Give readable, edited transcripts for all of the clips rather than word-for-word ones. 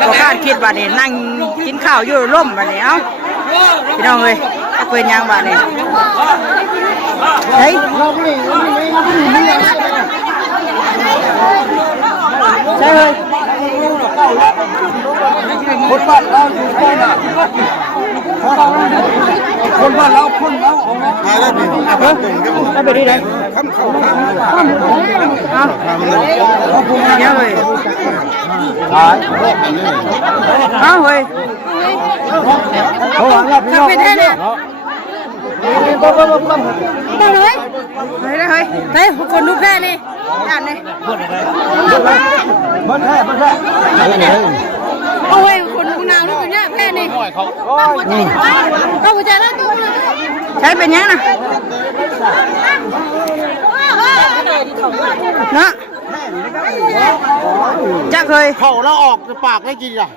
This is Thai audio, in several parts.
ก็คาดคิดว่าเนี่ยนั่งกินข้าวอยู่ร่มแบบนี้เอ้าพี่น้องเลยจะเป็นยังบ้าเนี่ยเฮ้ยใช่เลยคนบ้านเราอยู่ที่ไหนคนบ้านเราคนเราหาได้ดีได้ไปดีเลยข้ามเขาข้ามเยอะเลยเอาเฮ้ยเขาหวังว่าพี่น้องเป็นแท้เนี่ยได้เลยได้เลยเฮ้ยคนลูกแพ้นี่อ่านเลยมันแพ้โอ้ยคนคุณนาวลูกเนี่ยแพ้นี่เขาหัวใจแล้วตู้ใช้เป็นยังนะนะจะเคยเขาแล้วออกปากได้กินอ่ะ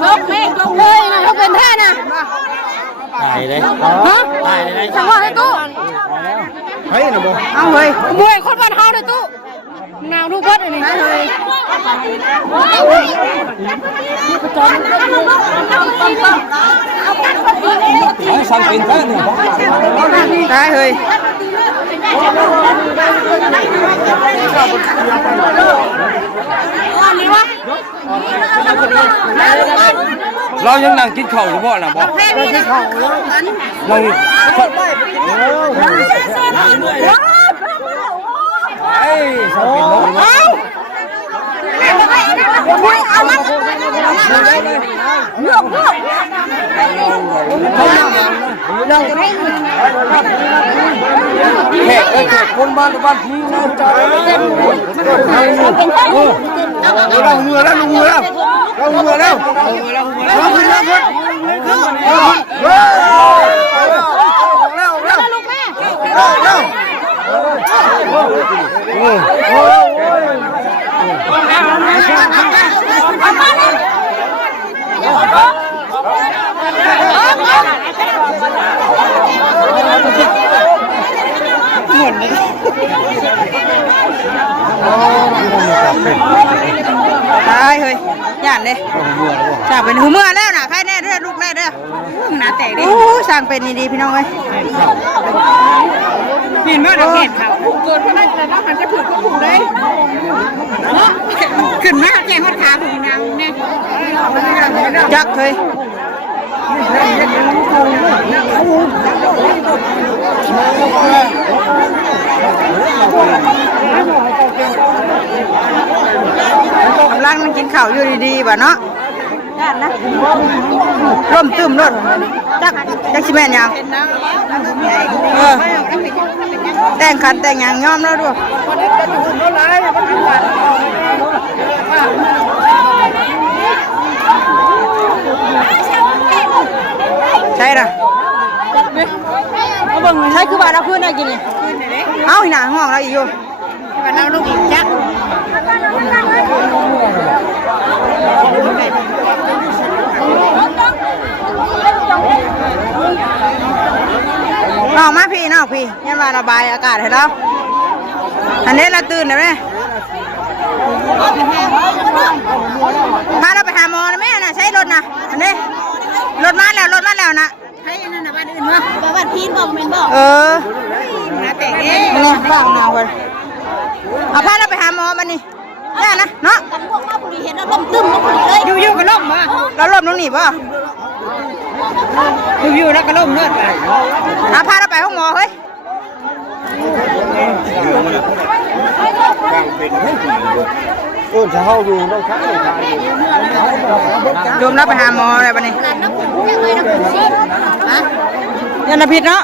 เขาเลยนะเขาเป็นแท้นะตายเลยตายเลยจังหวะให้ตู้เฮ้ยนะโบเอาเลยมวยคนบ้านเฮาเลยตู้นาวลูกเบิดอันนี้เลยสั่งกินแท้เนี่ยได้เลยเรายังนั่งกินข้าวอยู่บ่ล่ะบ่นั่งไอ้สั่งกินเอามันเลือกแขกคนบ้านพี่นะจ๊ะเราเมื่อแล้วเราเมื่อแล้วเราเมื่อแล้วเราเมื่อแล้วตายเฮ้ยย่านเลยสั่งเป็นหูเมื่อแล้วนะใครแน่เด้อลูกแน่เด้อหน้าแตกดิโอ้สั่งเป็นดีๆพี่น้องเอ้ยเห็นว่าเราเห็นเขาเกิดเพราะนั่นแต่ถ้ามันจะผูกก็ผูกเลยขึ้นมาแจ้งว่าขาผูกนางเนี่ยจักเลยกำลังมันกินข้าวอยู่ดีๆบ่เนาะย่านนะร่มตึมรถจักสิแม่นยังแต่งขันแต่งยังยอมแล้วด้วยใช่ละเอาเบิ่งใช่คือบ้านเราขึ้นได้กินนี่เอาหน้าห้องเราอีกอยู่บ้านเราลูกอีกจักออกมาพี่นอกพี่ยังมาระบายอากาศให้เราอันนี้เราตื่นเลยไหมพาเราไปหาหมอนะแม่น่ะใช้รถนะอันนี้รถมาแล้วนะใช้นั่นน่ะบ้านอื่นวะบ้านพีนบอกเป็นบอกนะแต่เอ๊ะนี่บ้างเอาไปเอาพาเราไปหาหมอมันนี่ได้นะเนาะกันพวกมาบุรีเห็นเราล้มตึ้มมาบุรีเลยอยู่กับล้มวะเราล้มตรงนี้ป่ะอยู่แล้วก็ล้มเลือดไปเอาพาเราไปห้องหมอเฮ้ยจะเข้าอยู่ต้องใช้โยมรับไปหาหมออะไรบ้านี่ยันพิษเนาะ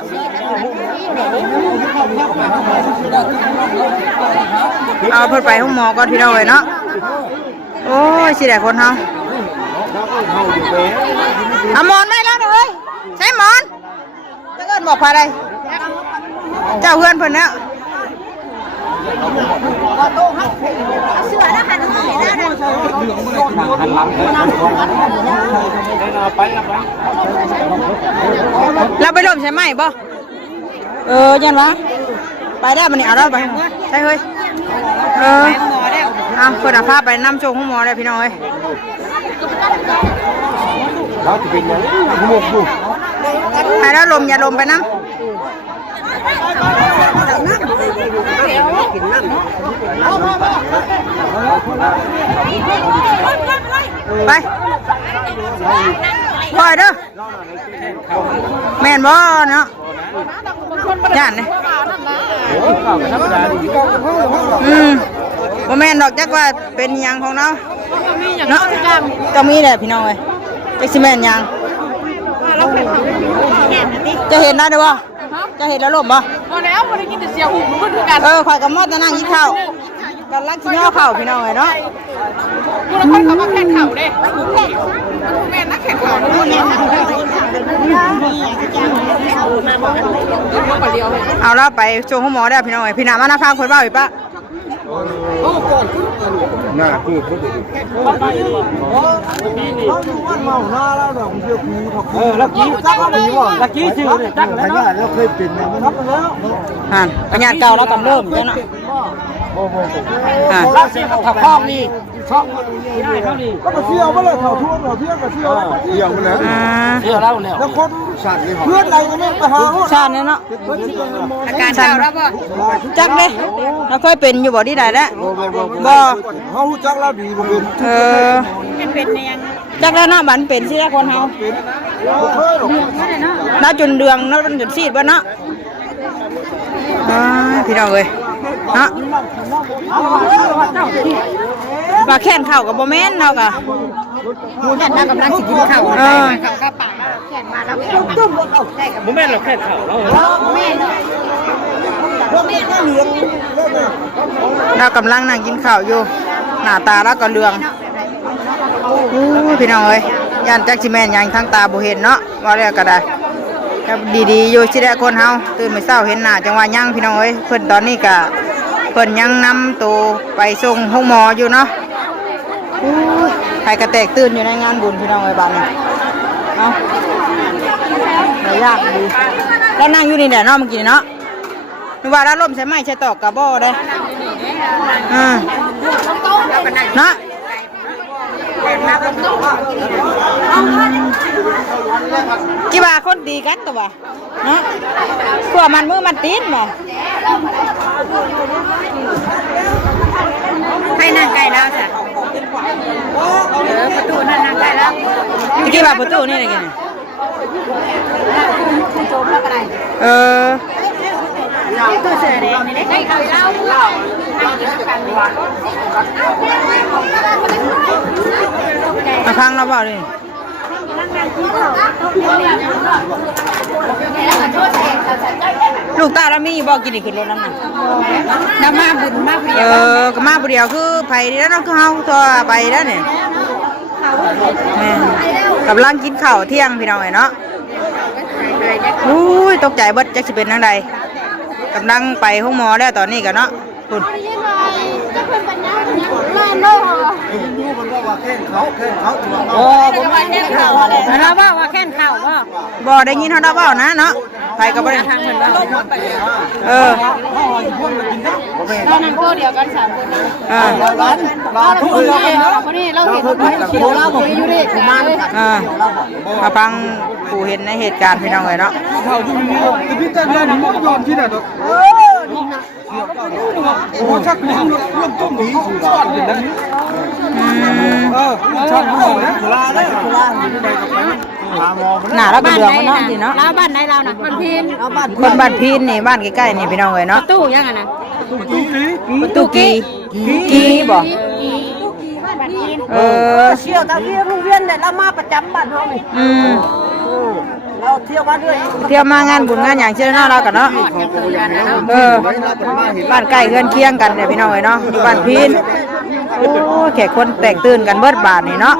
เอาเพิ่นไปห้องหมอก่อนพี่น้องเลยเนาะโอ้ยสิได้คนเฮาเอาหมอนไม่แล้วเลยใช้หมอนจะเอิ้นบอกพาอะไรเจ้าเพื่อนเพิ่นเนี่ยเสือนะหันหน้าเห็นแล้วนะเราไปร่วมใช่ไหมบ่ยันวะไปได้มันนี่เอาเราไปใช่เฮ้ย เอาเพิ่นเอาพาไปนำโชว์ห้องหมอเลยพี่น้องเอ้ย เราจะเป็นยังหมกอยู่ ให้แล้วลมอย่าลมไปน้ำไปปล่อยเด้อแม่นบ่เนาะย่านเลยบ่แม่นดอกจักว่าเป็นหยังของเราเนาะจะมีแหละพี่น้องเอ้ยจักสิแม่นหยังจะเห็นได้ด้วยบ่จะเห็นแล้วลมบ่พอแล้วบ่ได้กินแต่เสียหูมันคือกันข่อยกับมอดจะนั่งกินข้าวกันลักสิย่อข้าวพี่น้องเอ้ยเนาะกูละคนก็มาแข่งข้าวเด้แม่นักแข่งข้าวเอาแล้วไปโชว์ห้องหมอได้พี่น้องเอ้ยพี่น้ามาหน้าฟังคนเว้าอีกปะหน้าคือเขาดูลักกี้จักปีบ่ลักกี้ชื่อจักแล้วเนาะเราเคยเป็นนะมันปัญญาเก่าแล้วกันเริ่มจ้ะเนาะลักกี้ถ้าคล้องนี่ช่องได้เท่านี้ก็มาเที่ยวมาเลยเขาทั่วเขาเที่ยวมาเที่ยวเที่ยวมาแล้วเที่ยวแล้วเนี่ยแล้วคนเพื่อนอะไรกันเนี่ยไปหาชาติเนี่ยเนาะอาการเก่าแล้วบ่จักเลยเราเคยเป็นอยู่บ่ที่ใดแล้วบ่เขาจักแล้วดีบ่เป็นยังจักแล้วเนาะบันเป็นสิแล้วคนเฮาน่าจนเดืองเนาะจนซีดบ่เนาะพี่น้องเอ้ยเนาะว่าแค้นข้าวกับบ่แม่นเนาะกะมูยันน่ากำลังสิกินข้าวข้าวปากแค้นมาแล้วบ่แม่นหรอกแค้นข้าวแม่นเรากำลังนั่งกินข้าวอยู่หน้าตาแล้วก็เหลืองพี่น้องเอ้ยยันจักสิแม่นยังทั้งตาบ่เห็นเนาะว่าแล้วก็ได้ก็ดีๆอยู่สิได้คนเฮาตื่นมื้อเช้าเห็นหน้าจังว่ายังพี่น้องเอ้ยเพิ่นตอนนี้ก็เพิ่นยังนำตัวไปส่งห้องหมออยู่เนาะใครก็แตกตื่นอยู่ในงานบุญพี่น้องเอ้ยบ้านนี้เอ้าได้ยากดีแล้วนั่งอยู่นี่แหละเนาะเมื่อกี้เนาะนึกว่าแล้วล่มใช่ไหมใช่ตอกกระบอกได้เนาะกี่ว่าคนดีกันตัวเนาะกลัวมันมือมันตีนบ่ให้นั่งไกลแล้วจ้ะประตูนั่นนั่งไกลแล้วกี่ว่าประตูนี่อะไรกันตัวเสือแดงนี่ได้ข่าวเล่ามาพังเราเปล่าดิลูกตาเรามีบอกกินอีกขึ้นรถน้ำหนักน้ำมาบุญมาเดียวก็มาเดียวคือไผ่แล้วน้องเขาตัวไปแล้วเนี่ยกำลังกินข้าวเที่ยงพี่น้องเนาะอุ้ยตกใจเบิดจะเป็นทางใดกำลังไปห้องหมอแล้วตอนนี้กันเนาะคุณโอ้ผมว่าแค่ข่าวอะไรเราว่าแค่ข่าวว่าบ่ได้ยินเขาว่านะเนาะไปกับบ่ได้ทางเหมือนเราเรานั่งโต๊ะเดียวกัน3คนเราทุกคนนี่เราเห็นเราบอกอยู่นี่มาฟังผู้เห็นในเหตุการณ์พี่น้องเลยเนาะเขาอยู่นี่จะพิจารณาหมดยอมที่ไหนตัวโอ้ชักเรื่องต้มหมีชอดเป็นนั้นชอดหัวนะลาได้ลาหน้าเราเป็นเดืองมันเนาะสิเนาะเราบ้านไหนเราน่ะบ้านพีนคนบ้านพีนนี่บ้านใกล้ๆนี่พี่น้องเลยเนาะตู้ยังไงนะตู้กีบ่เชี่ยวตาเวียนเวียนเนี่ยเรามาประจำบ้านเราเราเที่ยวมาด้วยเที่ยวมางานบุญงานอย่างเช่นเรากันเนาะบ้านใกล้เพื่อนเคียงกันเนี่ยพี่น้องเลยเนาะอยู่บ้านพีนโอ้แขกคนแตกตื่นกันเบิดบาทนี่เนาะ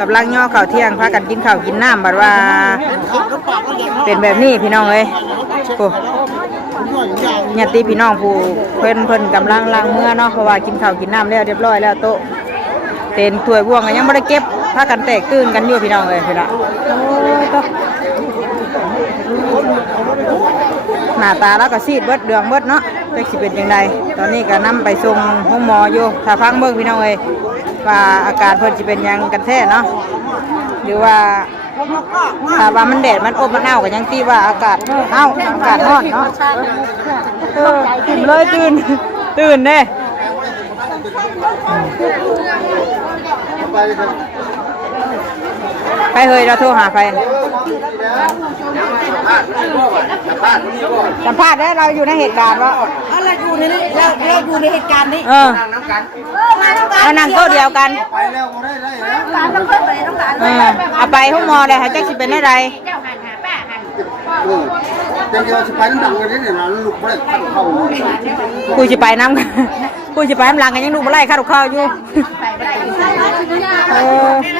กำลังย่อข้าวเที่ยงพากันกินข้าวกินน้ำบัดว่าเป็นแบบนี้พี่น้องเลยโอ้ญาติพี่น้องผู้เพิ่นกำลังล้างเมื่อเนาะเพราะว่ากินข้าวกินน้ำแล้วเรียบร้อยแล้วโต๊ะเต็นถ้วยบ่วงกันยังไม่ได้เก็บพากันแตกตื่นกันอยู่พี่น้องเลยพี่ละห น้าตาแล้วก็ซีดเบิดเดืองเบิดเนาะจักสิเป็นจังไดตอนนี้ก็นำไปส่งห้องหมออยู่ถ้าฟังเบิ่งพี่น้องเอ้ยว่าอาการเพิ่นสิเป็นหยังกันแท้เนาะหรือว่าถ้าว่ามันแดดมันอบมันหนาวก็ยังตีว่าอากาศร้อนเนาะเลยตื่นเด้ไปเฮ้ยเราโทรหาใครสัมภาษณ์ได้เราอยู่ในเหตุการณ์ว่าเราอยู่ในเหตุการณ์นี้เรานั่งโต๊ะเดียวกันเอาไปห้องหมอเลยค่ะแจ็คสิเป็นอะไรกูจะไปน้ำกูจะไปน้ำลังกันยังดูมาไล่ข้าวข้าวอยู่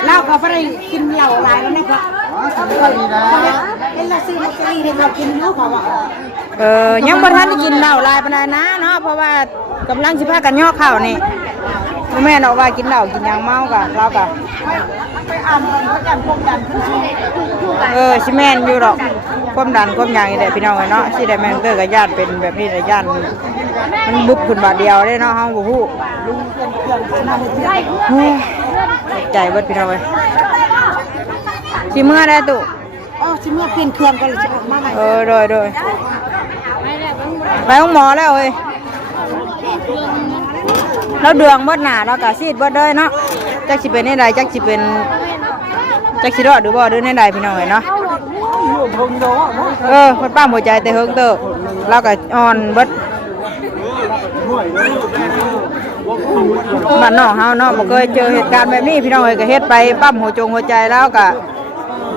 เหล้าเขาไม่ได้กินเหล้าอะไรแล้วนะครับเป็นเราซื้อมาตีเด็กเรากินเนาะเขาบอกยังบ่ทันได้กินเหล้าลายปานใดนะเนาะเพราะว่ากำลังสิพากันย่อข้าวนี่แม่เนาะว่ากินเหล้ากินยางเมากะเรากะไปอ่านมันเขาจันความดันขึ้นสิแม่นอยู่หรอกความดันความยางนี่แหละพี่น้องเนาะสิได้แม่นเตอร์กับญาติเป็นแบบนี้แต่ญาติมันบุบขึ้นบาดเดียวได้เนาะเฮาบ่ฮู้ใจเบิดพี่น้องเอ้ยสิเมื่อได้ตุสิเมื่อเปลี่ยนเครื่องกันเลยสิออกมาใหม่โดยไปห้องหมอแล้วเฮ้ยแล้วเดืองเบิดหน้าแล้วก็ซีดเบิดเลยเนาะจักสิเป็นได้ใดจักสิเป็นจักสิรอดหรือบ่หรือในใดพี่น้องเอ้ยเนาะคนป้าหัวใจแต่เฮิงเตอเราก็อ่อนเบิดบ้านนอกเฮาเนาะบ่เคยเจอเหตุการณ์แบบนี้พี่น้องเอ้ยก็เฮ็ดไปปั๊มหัวใจแล้วก็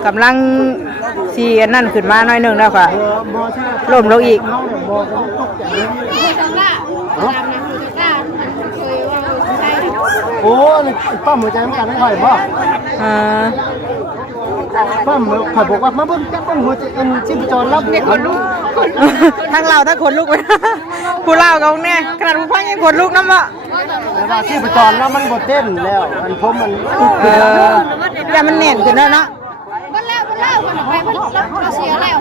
กำลังสิอันนั้นขึ้นมาหน่อยนึงแล้วก็ล้มลงอีกโอ้ปั๊มหัวใจมันกันไม่ค่อยบ่ปั๊มข่อยบอกว่ามาเบิ่งจับปั๊มหัวใจชีพจรรับเนี่ยคนลุกทั้งเราทั้งคนลุกผู้เล่ากับเนี่ยขนาดผู้พังยังคนลุกน้ำอ่ะแต่ว่าชีพจรแล้วมันบ่เต้นแล้วมันพมมันอย่ามันแน่นขึ้นแล้วเนาะมันแล้วไปมันเสียแล้ว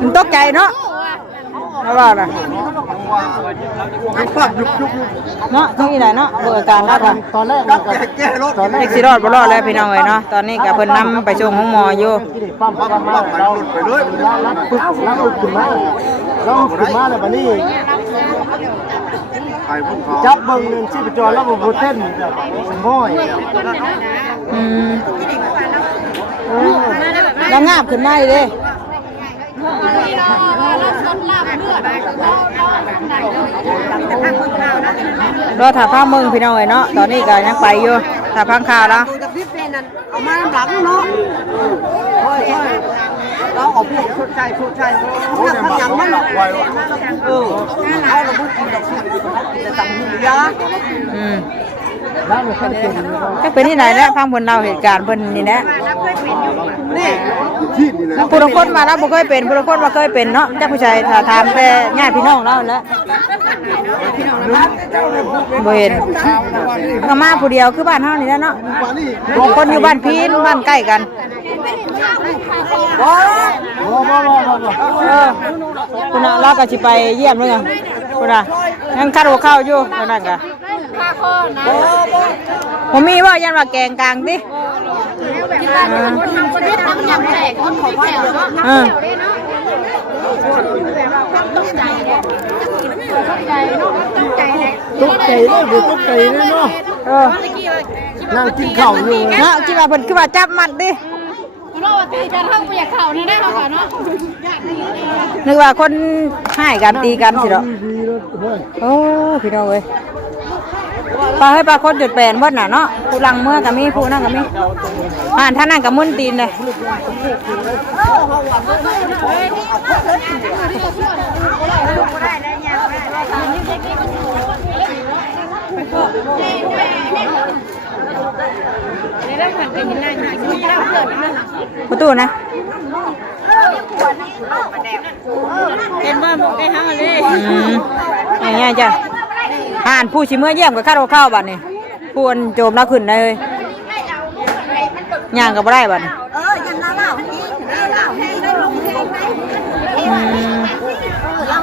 มันตกใจเนาะแล้วว่าน่ะเนาะตรงนี้ไหนเนาะเบิกการแล้วค่ะตอนแรกเสิรอดบ่รอดแล้วพี่น้องเอ้ยเนาะตอนนี้ก็เพิ่นนำไปส่งห้องหมออยู่ปั๊มเราไปเลยเราขึ้นมาแล้วบัดนี้จับเบิ่งนึงชีพจรแล้วบ่เต้นสมอยแล้วงาบขึ้นได้เด้รอถ่ายภาพมึงพี่น้องเอ้ยเนาะตอนนี้ก็ยังไปอยู่ถ่ายพังข่าวแล้วเอามาหลังเนาะเราออกพวกชดใจทำยังไม่หลอกไว้เอาเราพูดกินดอกจะสั่งหิ้ยาก็เป็นที่ไหนเนี่ยฟังเพิ่นเล่าเหตุการณ์เพิ่นนี่นะนี่ผู้ละคนมาแล้วบ่เคยเป็นผู้ละคนมาเคยเป็นเนาะเจ้าผู้ชายถามแต่ญาติพี่น้องเราแล้วบ่เห็นก็มาผู้เดียวคือบ้านเฮานี่แหละเนาะคนอยู่บ้านพีนบ้านใกล้กันคุณน่ะเราก็สิไปเยี่ยมเลยคุณน่ะยังคัดหัวเข้าอยู่นั่นก็ผมมีว่ายันว่าแกงกลางดิตกใจเลยตกใจเลยเนาะนั่งกินข้าวอยู่เนาะคิดว่าเพิ่นคือว่าจับมัดดินึกว่าคนให้กันตีกันสิเนาะโอ้พี่น้องเอ้ยปลาให้ปลาคนจุดแปลนเบิดน่ะเนาะผู้ลังเมื่อกับมีผู้นั่งกับมีท่านั่งกับมุ่นตีนเลยประตูนะเป็นบ้านบอกได้ห้างเลยง่ายจ้ะผู้ชิเมื่อเยี่ยมกับข้าวข้าวบัดนี่ผู้อันโจมแล้วขึ้นเลยย่างกับได้บัดยันน้าเล่าให้เล่าให้ได้ลงให้ได้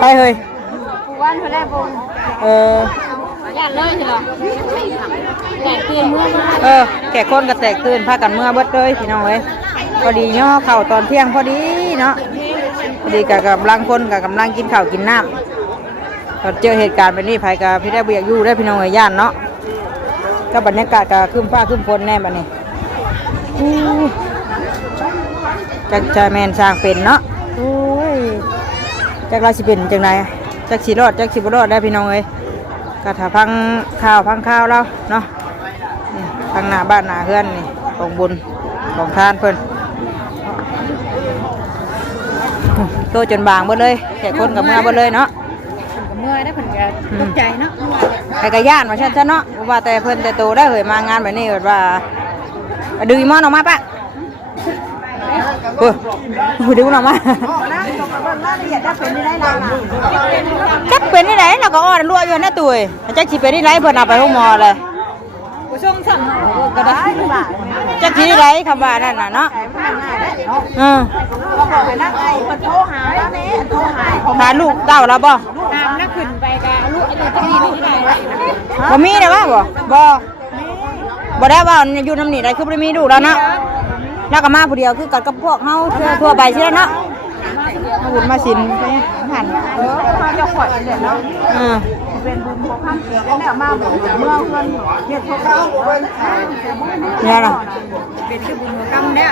ไปเฮ้ย วันเท่าไรบุญย่านเลยใช่หรอแตกตื่นเมื่อมาแก่คนก็แตกตื่นพากันเมื่อเบิดเลยพี่น้องเอ้ยพอดีย่อเข่าตอนเที่ยงพอดีเนาะพอดีกับกำลังคนกับกำลังกินข้าวกินน้ำพอเจอเหตุการณ์แบบนี้ภัยกับพี่ได้เบียกอยู่ได้พี่น้องเอ้ยย่านเนาะก็บรรยากาศก็ขึ้นฟ้าขึ้นฝนแน่บัดนี้จักจะแมนสร้างเป็นเนาะโอ้ยจักเราสิเป็นจังไดจักสิรอดจักสิบ่รอดได้พี่น้องเอ้ยก็ถ้าพังข้าวแล้วเนาะนี่พังหน้าบ้านหน้าเฮือนนี่ของบุญของทานเพิ่นโตจนบางเบิดเลยแก่คนกับเมื่อเบิดเลยเนาะเมื่อได้ผลการตกใจเนาะใครก็ย่านว่าฉันเนาะว่าแต่เพิ่นแต่โตได้เหยมางานแบบนี้เกิดว่าดึงมอนออกมาปะดึงออกมาจักเป็นที่ไหนเราก็อ้อนรั่วอยู่นะตุ้ยจักสิเป็นที่ไหนเพิ่นเอาไปห้องหมอเลยช่วงสั่งก็ได้จักที่ไหนคำว่านั่นน่ะเนาะหาลูกเต้าแล้วบ่ตามนักขึ้นไปกับลูกไอ้ตัวที่นี่ที่ไหนบ่มีนะว่าบ่ได้ว่าอยู่น้ำหนีได้คือบ่มีลูกแล้วเนาะแล้วก็มาผู้เดียวคือกับพวกเฮาทั่วไปใช่เนาะมาบุญมาศีลหันเจ้าขวัญเนี่ยเนาะเป็นบุญของท่านเกิดแล้วมาเมื่อเพื่อนเฮ็ดพวกเราเนี่ยล่ะเป็นคือบุญของกรรมเนี่ย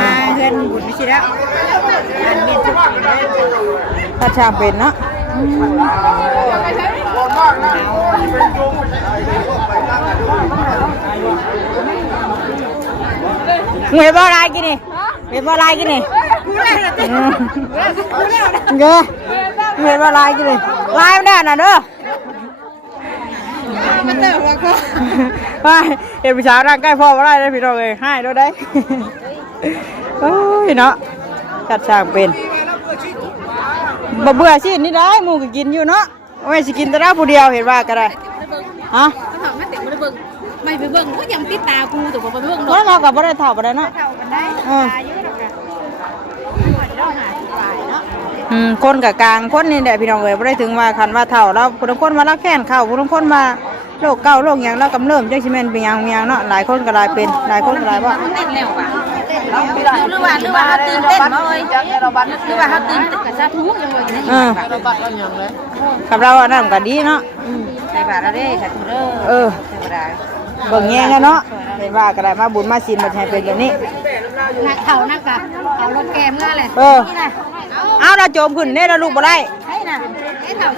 มาเฮือนบุญไม่ใช่แล้วอันเป็นทุกข์เลยถ้าช่างเป็นเนาะเห็นบ่ลายกินนี่เห็นบ่ลายกินนี่เด้อเห็นบ่ลายกินนี่ลายมันได้น่ะเด้อมันเตะหัวกูไปเห็นผู้ชายร่างใกล้พ่อบ่ได้เลยพี่น้องเอ้ยให้เด้อได้โอ้ยเนาะจัดช่างเป็นบ่เบื่อสินี่ได้หมูก็กินอยู่เนาะโอ้ยสิกินแต่ละผู้เดียวเห็นว่าก็ได้ฮะเขาถามว่าเต็มบ่ได้เบิ่งไม่ไปเบิ่งก็ยังติดตากูแต่บ่ไปเบิ่งเนาะเราก็บ่ได้เฒ่าบ่ได้เนาะเฒ่ากันได้ตาเยอะดอกกันเราหาสิบายเนาะคนกับกลางคนนี่แหละพี่น้องเอ้ยบ่ได้ถึงว่าคันว่าเฒ่าแล้วผู้คนว่าเราแค้นเข้าผู้คนมาโรคเก่าโรคหยังเรากำเริบจังสิแม่นเป็นหยังเนาะหลายคนก็หลายเป็นหลายคนก็หลายบ่เต้นแล้วว่ะหรือว่าเฮาตื่นเต้นบ่เอ้ยหรือว่าเฮาตื่นกับสาธุจังเลยเราบัดกันหยังเลยกับเราอันนั้นก็ดีเนาะใส่บาตรแล้วเด้สาธุเด้อเทวดาเบิ่งแยงกันเนาะเห็นว่าก็ได้มาบุญมาศีลมาให้เป็นอย่างนี้นักเขานักกะเอารถแกเมื่อเลยเอาเราโจมขึ้นเนี่ยเราลูกบ่ได้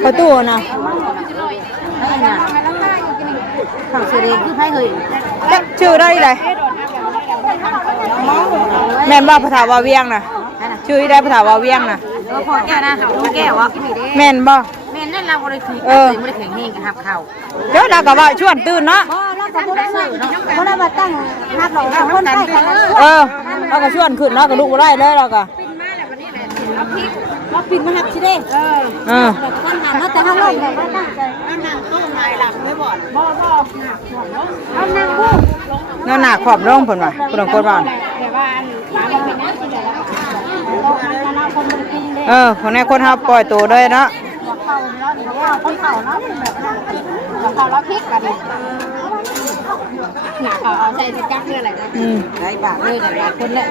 ประตูนะเขาชื่อเด็กคือไพ่เฮยชื่อได้เลยแม่นบ่ภาษาวาเวียงน่ะชื่อได้ภาษาวาเวียงน่ะพอแก้วนะแก้วอ่ะแม่นบ่แม่นนั่นเราบ่ได้ขี่บ่ได้แข่งเฮงกับหับเข่าเดี๋ยวเราก็ว่าชวนตื่นเนาะบ่ได้ซื้อเนาะบ่ได้มาตั้งหับหลอกเราคนได้เราก็ชวนขึ้นเนาะก็ลูกบ่ได้เลยเราก็เราปิดมาหับสิเด้ต้นหันเนาะแต่เฮาลงแบบว่าตั้งใจนั่งต้องหงายหลังไม่บ่เอานั่งพูดหน้าขอบลงเพิ่นว่าเพิ่นคนว่าแต่ว่าเป็นน้ำสิได้แล้วคนนี้คนเฮาปล่อยตัวเลยเนาะคนเข่าเนาะแบบนั้นเข่าแล้วพลิกกันหน้าเขาเอาใส่สิกักเรื่องอะไรนะได้บาทเลยแต่คนละ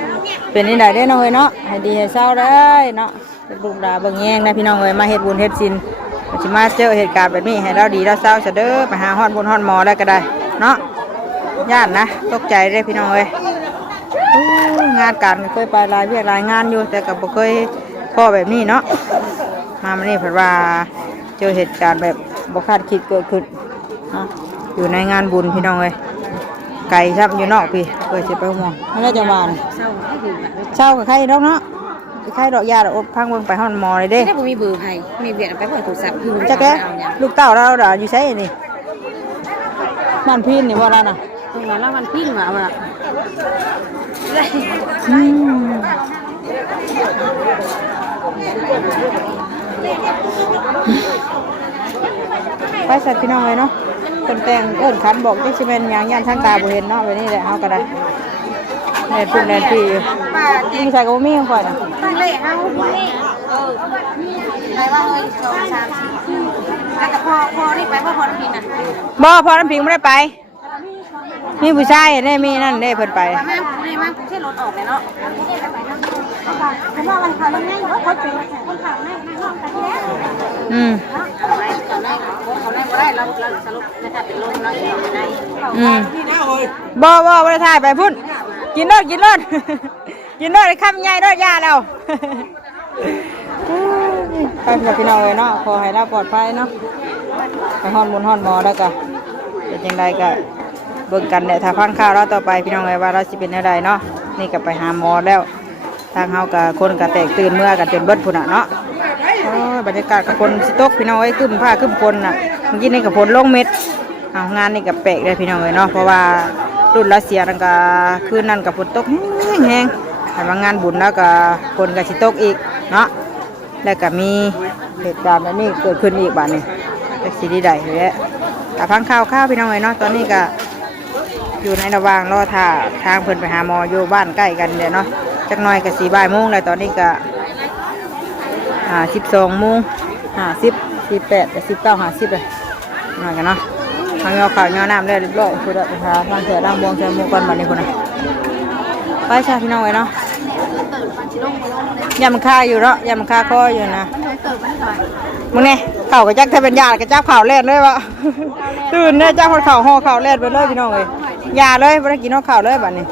เป็นนี่ได้เนาะเฮ้ยเนาะให้ดีให้เศร้าได้เนาะเป็นลูกดาบางแยงนะพี่น้องเอ้ยมาเฮ็ดบุญเฮ็ดศีลสิมาเจอเหตุการณ์แบบนี้ให้เราดีเราเศร้าซะเด้อไปหาฮอดบุญฮอดหมอได้ก็ได้เนาะญาตินะตกใจเด้พี่น้องเอ้ยงานการเคยไปรายเวียกรายงานอยู่แต่ก็บ่เคยพอแบบนี้เนาะมามื้อนี้เพิ่นว่าเจอเหตุการณ์แบบบ่คาดคิดเกิดขึ้นเนาะอยู่ในงานบุญพี่น้องเอ้ยไก่ซับอยู่นอกพี่เพื่อสิไปมองไม่ได้จังหวะเช้ากับใครดอกเนาะใครดอกยาดอกพังเบิ่งไปห้องหมอเลยเด้ได้บ่มีเบอร์ไผมีเบียดไปเปิดโทรศัพท์คือจักแกลูกเต้าเราดอกอยู่ไสนี่มันพินนี่ว่าล่ะน่ะตรงนั้นแล้วมันพินว่าไปใส่พี่น้องเลยเนาะคนแต่งเอิ้นขันบอกที่สิเป็นหยังยันทางตาบ่เห็นเนาะแบบนี้แหละเฮาก็ได้ แดดพุ่นแดดพี่มีใส่กับมีของข่อยนะ ตั้งเลขเอาไปว่าเฮ้ย2 3 4แล้วก็พอนี่ไปพอน้ำพิงน่ะ บ่พอน้ำพิงไม่ได้ไปมีผู้ชายได้มีนั่นได้เพิ่นไป มาไม่มาใช่รถออกเลยเนาะผมว่าวันเขาง่ายเนาะเขาเป็นคนข่าวง่ายห้องกันแท้เขาได้บ่ได้เราสรุปนะคะเป็นลมเราอยู่ในบ่บ่ได้ถ่ายไปพุ่นกินรถกินรถกินรถได้คำใหญ่รถยาแล้วไปพี่น้องเลยเนาะขอให้เราปลอดภัยเนาะไปฮ้อนบุญฮ้อนหมอแล้วก็เป็นจังไดก็เบิ่งกันเนี่ยถ้าฟังข่าวเราต่อไปพี่น้องเลยว่าเราสิเป็นอะไรเนาะนี่ก็ไปหาหมอแล้วทางเฮากับคนก็แตกตื่นเมื่อกันจนเบิดพุ่นน่ะเนาะบรรยากาศกับคนสิตกพี่น้องเอ้ยขึ้นผ้าขึ้นคนน่ะเมื่อกี้นี่กับฝนลงเม็ดงานนี่กับแปลกเลยพี่น้องเลยเนาะเพราะว่ารุ่นรัสเซียนั่นก็คืนนั่นกับฝนตกแห้งแต่ว่างานบุญแล้วก็คนก็สิตกอีกเนาะแล้วก็มีเหตุการณ์แบบนี้เกิดขึ้นอีกบ้านนี้จากสิได้เลยแหละแต่ฟังข่าวพี่น้องเลยเนาะตอนนี้ก็อยู่ในระหว่างรอท่าทางเพิ่นไปหาหมออยู่บ้านใกล้กันเดี๋ยวเนาะจักหน่อยก็4 บ่ายโมงแล้วตอนนี้ก็12 โมง50 48 19 50เลยหน่อยกันเนาะทางยอข่าวยอน้ำได้เรียบร้อยคือได้ไปหาทางเสือร่างบวงเสือมูกันบัดนี้คนน่ะไปใช่พี่น้องเลยเนาะยำคาอยู่เนาะยำคาคออยู่นะมึงเนี่ยเข่ากระจักถ้าเป็นยากระจักเข่าแล่นเลยวะตื่นเนี่ยจักคนเข่าห่อเข่าแล่นไปเลยพี่น้องเลยยาเลยไม่ได้กินนอกเข่าเลยบัดนี้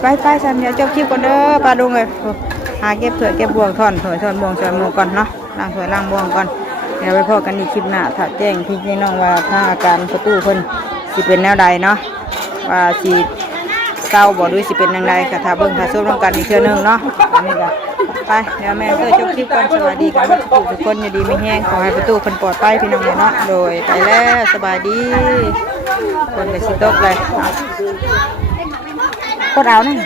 ไปฉันเดี๋ยวจบคลิปก่อนเด้อปลาดุงเลยหาเก็บเถื่อเก็บบวงท่อนบวงเสือมูก่อนเนาะล้างเถื่อล้างบวงก่อนเดี๋ยวไปพอกันอีกคลิปหน้าถ้าแจ้งพี่น้องว่าถ้าอาการประตูคนสิเป็นแนวใดเนาะว่าสิเศร้าบ่ด้วยสิเป็นยังไงค่ะถ้าเบิ่งถ้าสู้ร่วมกันอีกเทื่อนึงเนาะอันนี้ก็ไปเดี๋ยวแม่ก็จบคลิปก่อนสวัสดีกันทุกคนอย่าดีไม่แห้งขอให้ประตูคนปลอดภัยพี่น้องเนาะโดยไปแล้วสบายดีคนไปสิตกเลยโคตรเอาเนี่ย